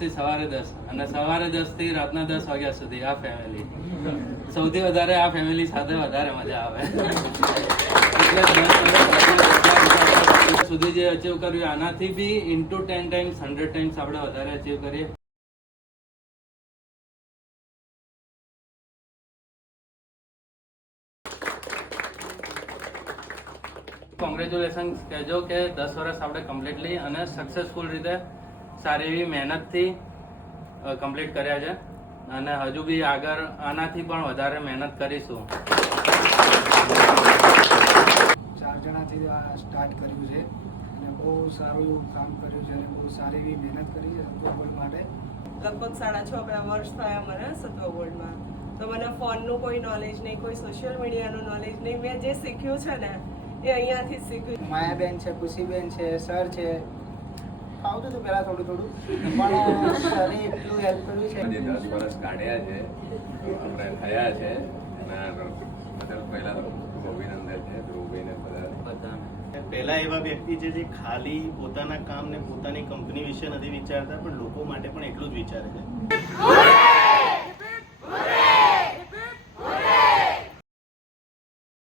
થી સવારે 10 અને સવારે 10 થી રાતના 10 વાગ્યા સુધી આ ફેમિલી સૌથી વધારે આ ફેમિલી સાથે વધારે મજા આવે. એટલે 10 સુધી જે અચીવ કર્યું આનાથી બી ઇન્ટુ 10 ટાઈમ્સ 100 ટાઈમ્સ આપણે વધારે અચીવ કરીએ. કોંગ્રેચ્યુલેશન કહેજો કે 10 વર્ષ આપણે કમ્પ્લીટલી અને સક્સેસફુલ રીતે સારી એવી મહેનતથી કમ્પ્લીટ કર્યા છે અને હજુ બી આગળ આનાથી પણ વધારે મહેનત કરીશું. 4 જણાથી આ સ્ટાર્ટ કર્યું છે અને બહુ સારું એવું કામ કર્યું છે અને બહુ સારી એવી મહેનત કરી છે સત્વ ગોલ્ડ માટે. લગભગ 6.5 વર્ષ થયા મને સત્વ ગોલ્ડમાં. તો મને ફોનનું કોઈ નોલેજ નહીં, કોઈ સોશિયલ મીડિયાનું નોલેજ નહીં. મેં જે શીખ્યું છે ને એ અહીંયાથી જ શીખ્યું. માયાબેન છે, ખુશીબેન છે, સર છે, આવતું હતું પહેલાં થોડું પણ સરે એટલું હેલ્પ કર્યું છે. 10 વર્ષ કાઢ્યા છે આપણે થયા છે એના બદલ પહેલા ખૂબ અભિનંદન છે ધ્રુવભાઈને બધા. પહેલા એવા વ્યક્તિ છે જે ખાલી પોતાના કામ ને પોતાની કંપની વિશે નથી વિચારતા પણ લોકો માટે પણ એટલું જ વિચારે છે.